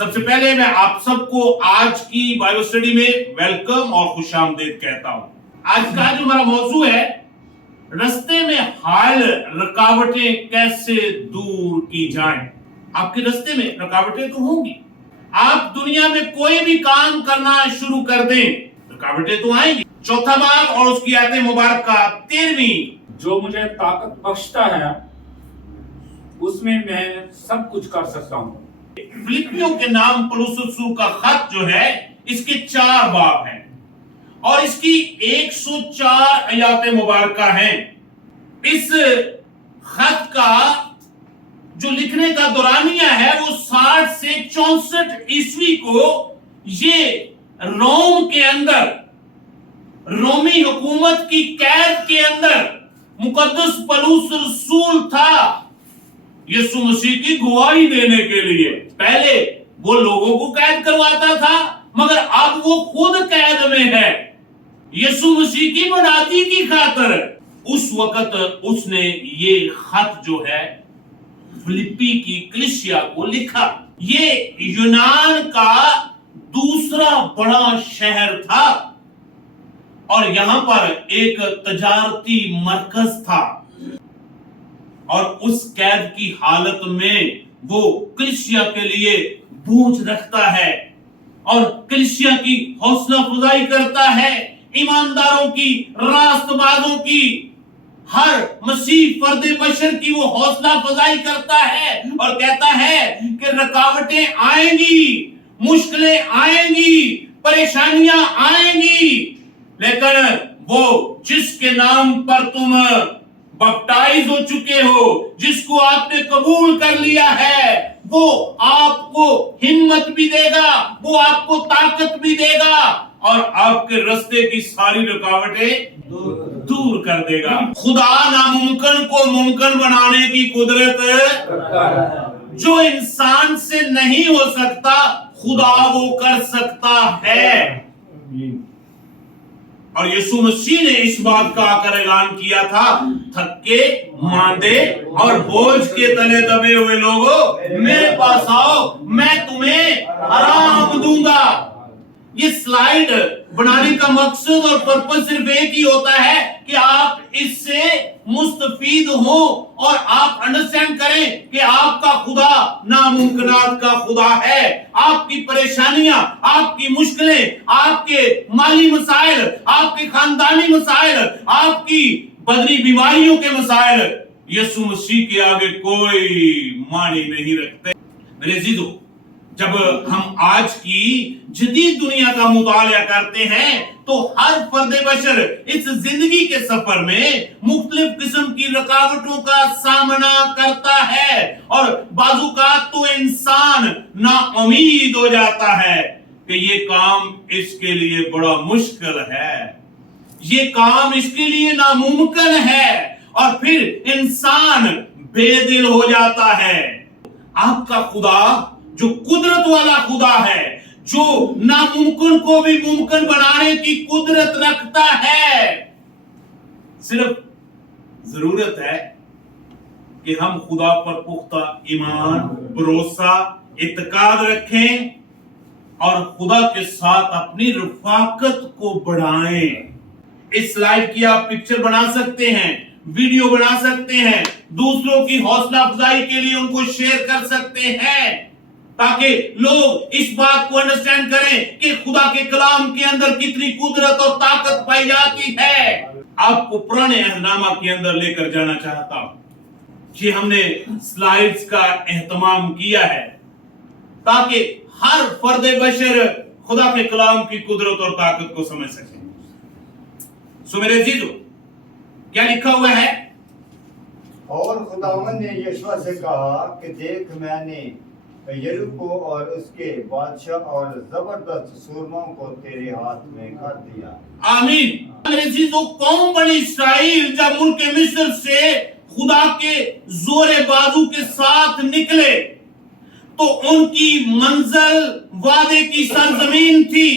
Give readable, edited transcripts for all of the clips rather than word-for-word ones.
سب سے پہلے میں آپ سب کو آج کی بائبل اسٹڈی میں ویلکم اور خوش آمدید کہتا ہوں۔ آج کا جو ہمارا موضوع ہے، رستے میں حائل رکاوٹیں کیسے دور کی جائیں۔ آپ کے رستے میں رکاوٹیں تو ہوں گی، آپ دنیا میں کوئی بھی کام کرنا شروع کر دیں، رکاوٹیں تو آئیں گی۔ چوتھا باب اور اس کی آیت مبارکہ 13، جو مجھے طاقت بخشتا ہے اس میں سب کچھ کر سکتا ہوں۔ فلپیوں کے نام پولس رسول کا خط جو ہے، اس کے 4 باب ہیں اور اس کی 104 آیات مبارکہ ہیں۔ اس خط کا جو لکھنے کا دورانیہ ہے وہ 60 سے 64 عیسوی کو یہ روم کے اندر، رومی حکومت کی قید کے اندر مقدس پولس رسول تھا یسوع مسیح کی گواہی دینے کے لیے۔ پہلے وہ لوگوں کو قید کرواتا تھا، مگر اب وہ خود قید میں ہے یسوع مسیح کی بڑائی کی خاطر۔ اس وقت اس نے یہ خط جو ہے فلپی کی کلیسیا کو لکھا۔ یہ یونان کا دوسرا بڑا شہر تھا اور یہاں پر ایک تجارتی مرکز تھا، اور اس قید کی حالت میں وہ کلیسیا کے لیے بوجھ رکھتا ہے اور کلیسیا کی حوصلہ افزائی کرتا ہے، ایمانداروں کی، راست بازوں کی، ہر مسیح فرد بشر کی وہ حوصلہ افزائی کرتا ہے اور کہتا ہے کہ رکاوٹیں آئیں گی، مشکلیں آئیں گی، پریشانیاں آئیں گی، لیکن وہ جس کے نام پر تم بپٹائز ہو چکے ہو، جس کو آپ نے قبول کر لیا ہے، وہ آپ کو ہمت بھی دے گا، وہ آپ کو طاقت بھی دے گا اور آپ کے رستے کی ساری رکاوٹیں دور کر دے گا۔ خدا ناممکن کو ممکن بنانے کی قدرت جو انسان سے نہیں ہو سکتا، خدا وہ کر سکتا ہے۔ اور یسوع مسیح نے اس بات کا آ کر اعلان کیا تھا، تھکے ماندے اور بوجھ کے تلے دبے ہوئے لوگوں میرے پاس آؤ، میں تمہیں آرام دوں گا۔ یہ سلائیڈ بنانے کا مقصد اور پرپس صرف ایک ہی ہوتا ہے کہ آپ اس سے مستفید ہوں اور آپ انڈرسٹینڈ کریں کہ آپ کا خدا ناممکنات کا خدا ہے۔ آپ کی پریشانیاں، آپ کی مشکلیں، آپ کے مالی مسائل، آپ کے خاندانی مسائل، آپ کی بدنی بیماریوں کے مسائل یسوع مسیح کے آگے کوئی معنی نہیں رکھتے۔ میرے عزیزو، جب ہم آج کی جدید دنیا کا مطالعہ کرتے ہیں تو ہر فرد بشر اس زندگی کے سفر میں مختلف قسم کی رکاوٹوں کا سامنا کرتا ہے، اور بعض اوقات تو انسان نا امید ہو جاتا ہے کہ یہ کام اس کے لیے بڑا مشکل ہے، یہ کام اس کے لیے ناممکن ہے، اور پھر انسان بے دل ہو جاتا ہے۔ آپ کا خدا جو قدرت والا خدا ہے، جو ناممکن کو بھی ممکن بنانے کی قدرت رکھتا ہے، صرف ضرورت ہے کہ ہم خدا پر پختہ ایمان، بھروسہ، اعتقاد رکھیں اور خدا کے ساتھ اپنی رفاقت کو بڑھائیں۔ اس سلائیڈ کی آپ پکچر بنا سکتے ہیں، ویڈیو بنا سکتے ہیں، دوسروں کی حوصلہ افزائی کے لیے ان کو شیئر کر سکتے ہیں، تاکہ لوگ اس بات کو انڈرسٹینڈ کریں کہ خدا کے کلام کے اندر کتنی قدرت اور طاقت پائی جاتی ہے۔ آپ کو پرانے عہد نامہ کے اندر لے کر جانا چاہتا ہوں کہ ہم نے سلائیڈز کا اہتمام کیا ہے تاکہ ہر فرد بشر خدا کے کلام کی قدرت اور طاقت کو سمجھ سکے۔ سو میرے عزیزو، کیا لکھا ہوا ہے؟ اور خداوند نے یشوع سے کہا کہ دیکھ، میں نے یریکو اور اس کے بادشاہ اور زبردست سورموں کو تیرے ہاتھ میں کر دیا۔ آمین۔ میرے عزیزو، قوم بنی اسرائیل جب ملک مصر سے خدا کے زور بازو کے ساتھ نکلے تو ان کی منزل وعدے کی سرزمین تھی،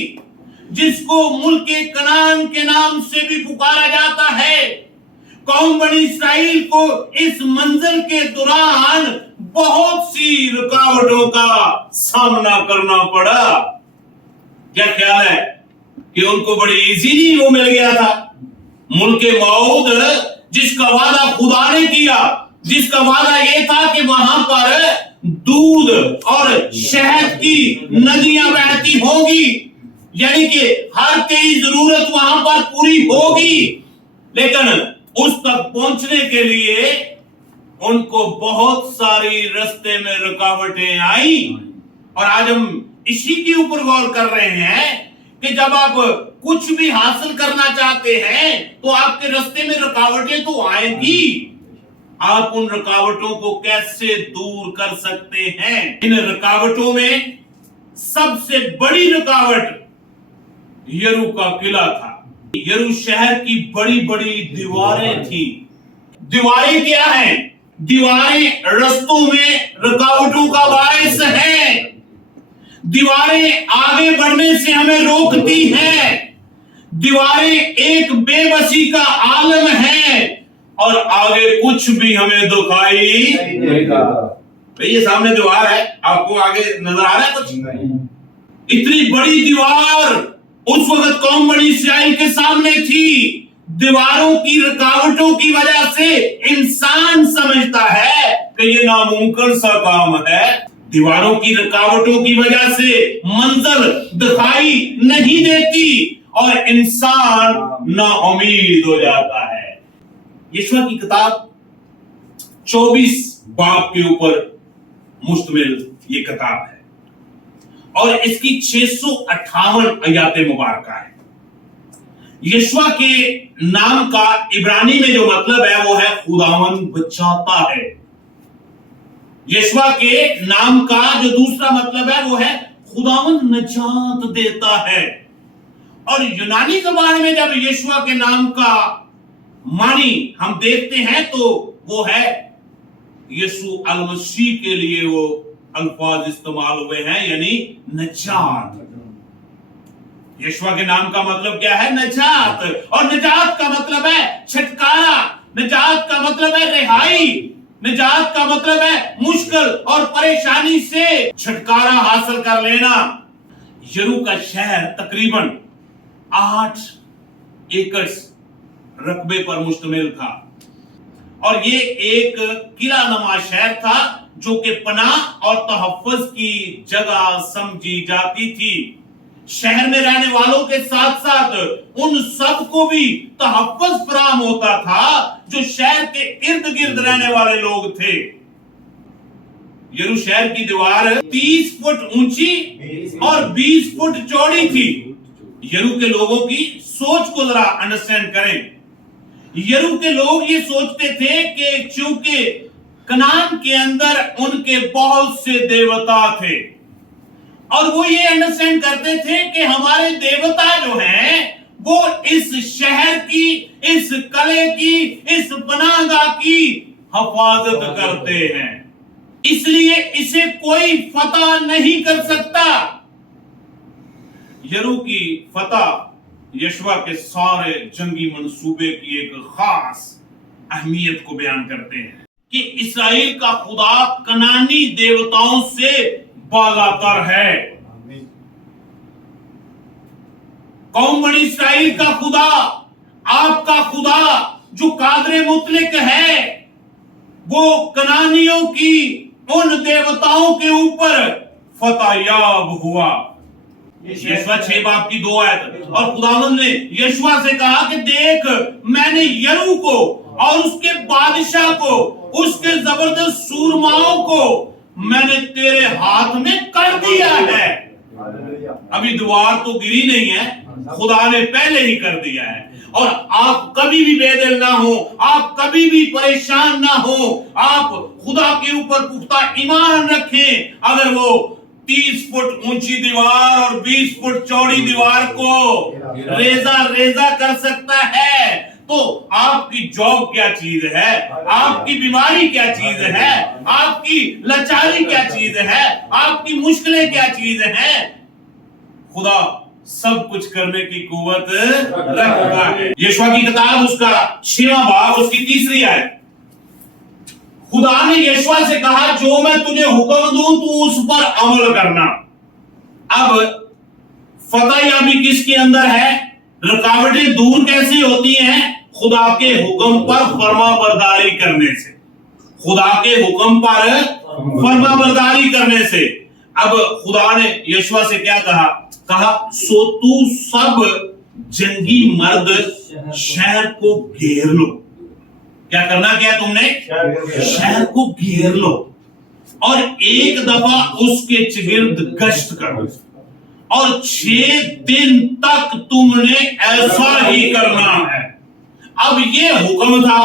جس کو ملک کنعان کے نام سے بھی پکارا جاتا ہے۔ قوم بنی اسرائیل کو اس منزل کے دوران बहुत सी रुकावटों का सामना करना पड़ा। क्या ख्याल है कि उनको बड़ी इजीली वो मिल गया था? मुल्क मौद जिसका वादा खुदा ने किया, जिसका वादा ये था कि वहां पर दूध और शहद की नदियां बहती होगी, यानी कि हर तेरी जरूरत वहां पर पूरी होगी। लेकिन उस तक पहुंचने के लिए उनको बहुत सारी रास्ते में रुकावटें आई। और आज हम इसी के ऊपर गौर कर रहे हैं कि जब आप कुछ भी हासिल करना चाहते हैं तो आपके रास्ते में रुकावटें तो आएंगी। आप उन रुकावटों को कैसे दूर कर सकते हैं? इन रुकावटों में सबसे बड़ी रुकावट यरू का किला था। यरू शहर की बड़ी बड़ी दीवारें थी। दीवारें क्या हैं? दीवारें रास्तों में रुकावटों का बायस है। दीवारें आगे बढ़ने से हमें रोकती हैं। दीवारें एक बेबसी का आलम है और आगे कुछ भी हमें दिखाई नहीं देगा। ये सामने दीवार है, आपको आगे नजर आ रहा है कुछ? इतनी बड़ी दीवार उस वक्त कौम बनी इस्राएल के सामने थी। दीवारों की रुकावटों की वजह से इंसान समझता है कि ये नामुमकिन सा काम है। दीवारों की रुकावटों की वजह से मंजर दिखाई नहीं देती और इंसान नाउमीद हो जाता है। यशवा की किताब 24 बाब के ऊपर मुश्तमिल ये किताब है और इसकी 658 आयाते मुबारका है। यशवा के नाम का इब्रानी में जो मतलब है वो है खुदावन बचाता है। यशवा के नाम का जो दूसरा मतलब है वो है खुदावन नजात देता है। और यूनानी ज़बान में जब यशवा के नाम का मानी हम देखते हैं तो वो है यीशु अल मसीह के लिए वो अल्फाज इस्तेमाल हुए हैं, यानी नजात। यशवा के नाम का मतलब क्या है? नजात। और नजात का मतलब है छुटकारा, नजात का मतलब है रिहाई, नजात का मतलब है मुश्किल और परेशानी से छुटकारा हासिल कर लेना। यरू का शहर तकरीबन 8 एकड़ रकबे पर मुश्तमिल था और ये एक किला नुमा शहर था जो कि पनाह और तहफ़्फ़ुज़ की जगह समझी जाती थी। शहर में रहने वालों के साथ साथ उन सब को भी तहफ़्फ़ुज़ फराहम होता था जो शहर के इर्द गिर्द रहने वाले लोग थे। यरू शहर की दीवार 30 फुट ऊंची और 20 फुट चौड़ी थी। यरू के लोगों की सोच को जरा अंडरस्टैंड करें। यरू के लोग ये सोचते थे कि चूंकि कनान के अंदर उनके बहुत से देवता थे और वो ये अंडरस्टैंड करते थे कि हमारे देवता जो हैं वो इस शहर की, इस कले की, इस पनाहगाह की हिफाजत करते हैं, इसलिए इसे कोई फतह नहीं कर सकता। यरू की फतह यशवा के सारे जंगी मंसूबे की एक खास अहमियत को बयान करते हैं कि इस्राएल का खुदा कनानी देवताओं से बालातर है। कौम बनी इस्राएल का खुदा, आपका खुदा जो कादरे मुतलक है, वो कनानियों की उन देवताओं के ऊपर फतहयाब हुआ। यशवा 6 बाब की 2 आयत। और खुदावंद ने यशवा से कहा कि देख, मैंने यरू को और उसके बादशाह को, उसके जबरदस्त सूरमाओं को मैंने तेरे हाथ में कर दिया है। अभी दीवार तो गिरी नहीं है, खुदा ने पहले ही कर दिया है। और आप कभी भी बेदिल ना हो, आप कभी भी परेशान ना हो, आप खुदा के ऊपर पुख्ता ईमान रखें। अगर वो 30 फुट ऊंची दीवार और 20 फुट चौड़ी दीवार को रेजा कर सकता है तो आपकी जॉब क्या चीज है, आपकी बीमारी क्या चीज है, आपकी लाचारी क्या चीज है, आपकी मुश्किलें क्या चीज है। खुदा सब कुछ करने की कुव्वत रखता है। यशवा की किताब उसका 6वां बाब उसकी 3री आयत। खुदा ने यशवा से कहा जो मैं तुझे हुक्म दूं तू उस पर अमल करना। अब फतह याबी किसके अंदर है? रुकावटें दूर कैसे होती हैं? खुदा के हुक्म पर फरमाबरदारी करने से, खुदा के हुक्म पर फरमाबरदारी करने से। अब खुदा ने यशवा से क्या कहा? कहा सो तू सब जंगी मर्द शहर को घेर लो। क्या करना क्या तुमने? शहर को घेर लो और एक दफा उसके चिगिर्द गश्त करो और 6 दिन तक तुमने ऐसा ही करना है। अब ये हुक्म था।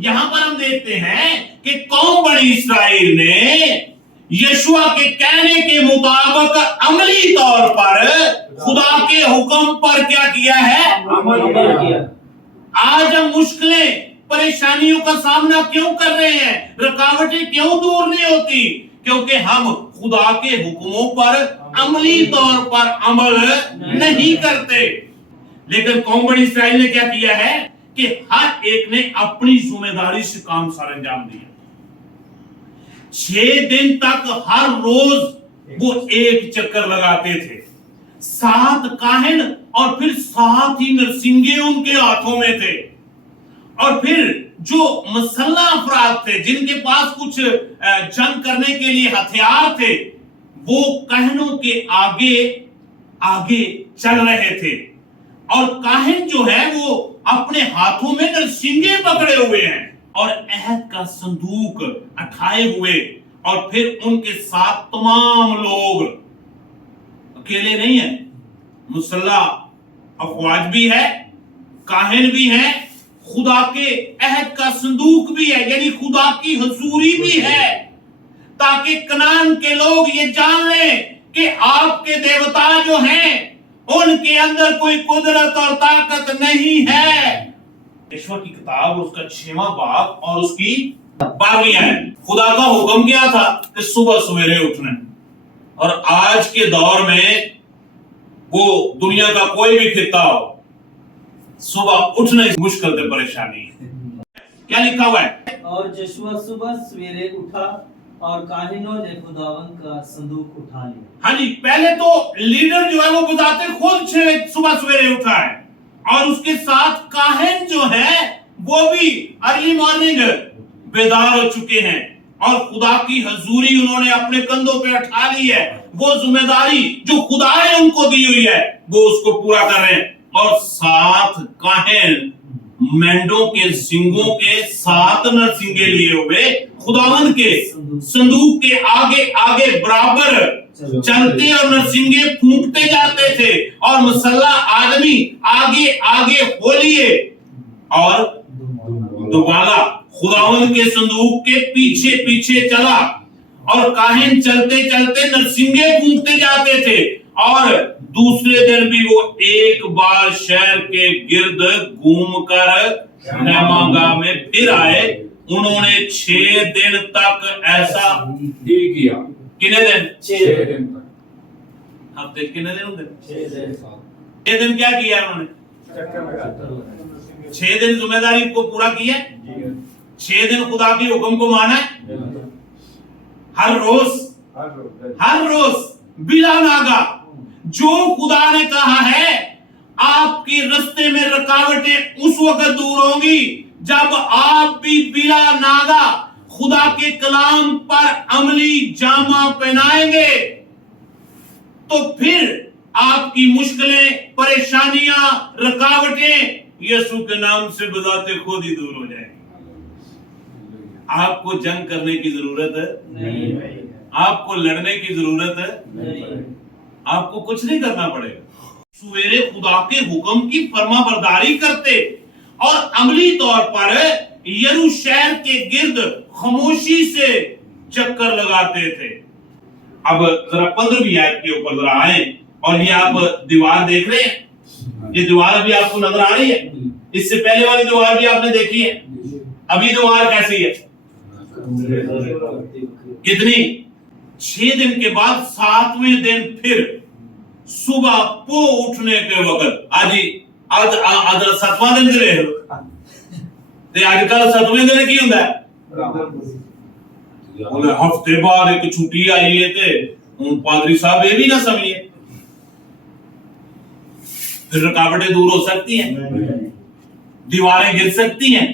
यहां पर हम देखते हैं कि कौम बनी इस्राएल ने यशवा के कहने के मुताबिक अमली तौर पर खुदा के हुक्म पर क्या किया है? अमल किया। आज हम मुश्किलें परेशानियों का सामना क्यों कर रहे हैं? रुकावटें क्यों दूर नहीं होती? क्योंकि हम खुदा के हुक्मों पर अमली तौर पर अमल नहीं करते। लेकिन कौम बनी इस्राएल ने क्या किया है कि हर एक ने अपनी जिम्मेदारी से काम सर अंजाम दिया। 6 दिन तक हर रोज वो एक चक्कर लगाते थे। 7 काहिन और फिर 7 ही नरसिंगे उनके हाथों में थे। और फिर जो मसल्ला अफराद थे जिनके पास कुछ जंग करने के लिए हथियार थे, वो काहिनों के आगे आगे चल रहे थे। और काहिन जो है वो अपने हाथों में नरसिंगे पकड़े हुए हैं और अहद का संदूक उठाए हुए। और फिर उनके साथ तमाम लोग, अकेले नहीं है, मुसल्ला अफवाज भी है, काहिन भी है, खुदा के अहद का संदूक भी है, यानी खुदा की हुजूरी भी है, ताकि कनान के लोग ये जान लें कि आपके देवता जो हैं उनके अंदर कोई कुदरत और ताकत नहीं है। ईश्वर की किताब उसका 6वां बाब और उसकी 12वीं आयत। खुदा का हुक्म क्या था कि सुबह सवेरे उठना। और आज के दौर में वो दुनिया का कोई भी खिता हो, सुबह उठना मुश्किल से परेशानी है। क्या लिखा हुआ है? और यशवा सुबह सवेरे उठा और काहिनों ने खुदावन का संदूक उठा लिया। हाँ जी, पहले तो लीडर जो है वो बताते खुद सुबह सवेरे उठा है और उसके साथ काहिन जो है वो भी अर्ली मॉर्निंग बेदार हो चुके हैं और खुदा की हजूरी उन्होंने अपने कंधों पे उठा ली है। वो जिम्मेदारी जो खुदा ने उनको दी हुई है वो उसको पूरा कर रहे हैं। और 7 काहिन मेंढों के सिंगों के 7 नरसिंगे लिए हुए खुदावंद के संदूक के आगे आगे बराबर चलते और नरसिंगे फूंकते जाते थे और मुसल्ला आदमी आगे आगे हो लिए और दोबारा खुदावंद के संदूक के पीछे पीछे चला। और काहिन चलते चलते नरसिंगे फूंकते जाते थे। और दूसरे दिन भी वो एक बार शहर के गिर्द घूमकर नेमागा में फिर आए। उन्होंने 6 दिन तक ऐसा ही किया। कितने दिन? 6 दिन तक। हफ्ते कितने दिन होते? 6 दिन क्या किया उन्होंने? 6 दिन जिम्मेदारी को पूरा किया। 6 दिन खुदा के हुक्म को माना है। हर रोज बिला नागा जो खुदा ने कहा है आपके रास्ते में रुकावटें उस वक्त दूर होंगी जब आप भी बिला नागा खुदा के कलाम पर अमली जामा पहनाएंगे। तो फिर आपकी मुश्किलें, परेशानियां, रुकावटें यीशु के नाम से बजाते खुद ही दूर हो जाएंगी। आपको जंग करने की जरूरत है नहीं, आपको लड़ने की जरूरत है नहीं, आपको कुछ नहीं करना पड़ेगा। सवेरे खुदा के हुक्म की फरमाबरदारी करते और अमली तौर पर यरू शहर के गिर्द खामोशी से चक्कर लगाते थे। अब जरा 15वीं आयत के ऊपर जरा आए और ये आप दीवार देख रहे हैं। ये दीवार अभी आपको नजर आ रही है। इससे पहले वाली दीवार भी आपने देखी है। अभी दीवार कैसी है? कितनी? 6 दिन के बाद 7वें दिन फिर सुबह पो उठने के वक्त आज 7वां दिन रहे ते आजकल 7वें दिन की हुंदा है? बोले हफ्ते बाद एक छुट्टी आई है थे उन पादरी साहब ये भी ना समझिए, फिर रुकावटें दूर हो सकती हैं, दीवारें गिर सकती हैं।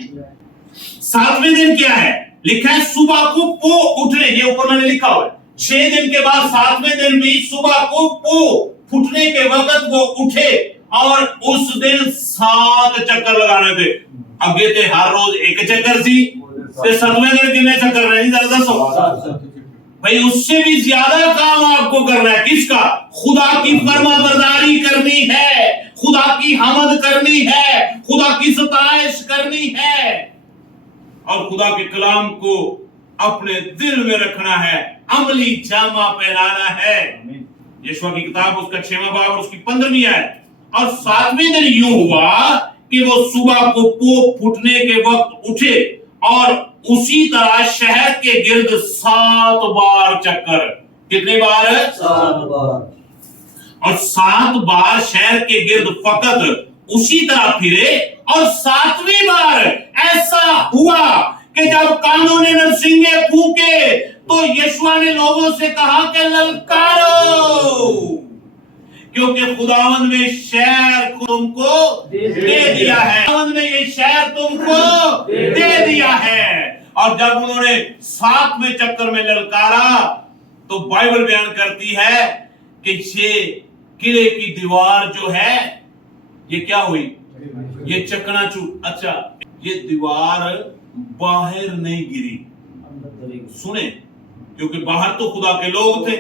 7वें दिन क्या है लिखा है, सुबह को पो उठने, ये ऊपर मैंने लिखा हुआ है। 6 दिन के बाद 7वें दिन भी सुबह को पो फूटने के वक्त वो उठे और उस दिन 7 चक्कर लगाने थे। अब ये थे हर रोज एक चक्कर सी, तो 7वें दिन कितने चक्कर रहे दस भाई, उससे भी ज्यादा काम आपको करना है। किसका? खुदा की फरमाबरदारी करनी है, खुदा की हमद करनी है, खुदा की सताइश करनी है और खुदा के कलाम को अपने दिल में रखना है, अमली जामा पहनाना है। यशवा की किताब उसका 6वां बाब और उसकी 15वीं आयत। और 7वें दिन यूं हुआ कि वो सुबह को पोप फूटने के वक्त उठे और उसी तरह शहर के गिर्द 7 बार चक्कर। कितने बार? 7 बार। और 7 बार शहर के गिर्द फकत उसी तरह फिरे। और 7वीं बार ऐसा हुआ कि जब कानों ने नरसिंगे फूके तो यशवा ने लोगों से कहा कि ललकारो, क्योंकि खुदावंद ने शहर तुमको दे दिया है, खुदावंद ने ये शहर तुमको दे दिया है। और जब उन्होंने 7वें चक्कर में ललकारा तो बाइबल बयान करती है कि ये किले की दीवार जो है ये क्या हुई, ये चकनाचूर। अच्छा, ये दीवार बाहर नहीं गिरी, सुने, क्योंकि बाहर तो खुदा के लोग थे।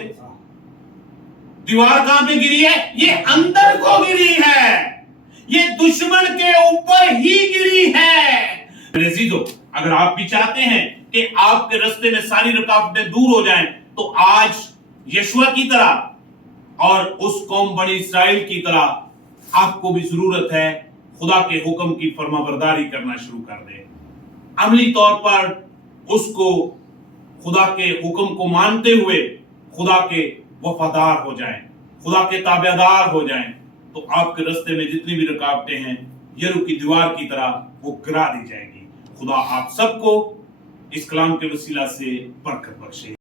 दीवार कहां पे गिरी है? ये अंदर को गिरी है, ये दुश्मन के ऊपर ही गिरी है। मेरे अजीजों, अगर आप भी चाहते हैं कि आपके रास्ते में सारी रुकावटें दूर हो जाएं, तो आज यशवा की तरह और उस कौम बनी इस्राएल की तरह आपको भी जरूरत है खुदा के हुक्म की फरमाबरदारी करना शुरू कर दें। अमली तौर पर उसको, खुदा के हुक्म को मानते हुए खुदा के वफादार हो जाएं, खुदा के ताबेदार हो जाएं, तो आपके रास्ते में जितनी भी रुकावटें हैं यरू की दीवार की तरह वो गिरा दी जाएगी। खुदा आप सबको इस कलाम के वसीला से बरकत बख्शे।